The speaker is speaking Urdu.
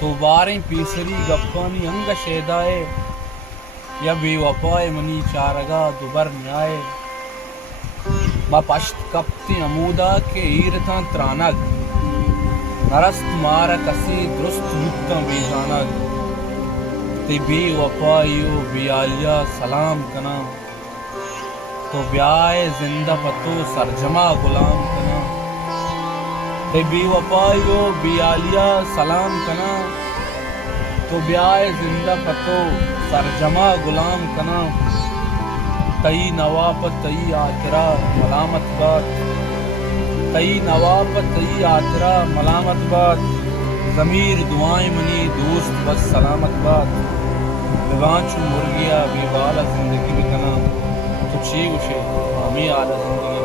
تو باریں پیسری گپانی انگ شیدائے یا بے وفائے منی چارگا دوبر نیائے ما پشت کپتی عمودا کے ایرتاں ترانگ نرست مارا کسی درست یکتاں بیزانگ تی بے وفائیو بیالیا سلام کنا تو بیائے زندہ پتو سرجمہ غلام کنا تے بی وفائیو بیالیا سلام کنا تو بیائے زندہ پتو سرجمہ غلام کنا تئی نواب تئی آترا ملامت بات تئی نواب تئی آترا ملامت بات ضمیر دعائیں منی دوست بس سلامت بات بیوانچ مرگیا بی والا زندگی بکنا تو چی گوشے ہمیں آلہ زندگی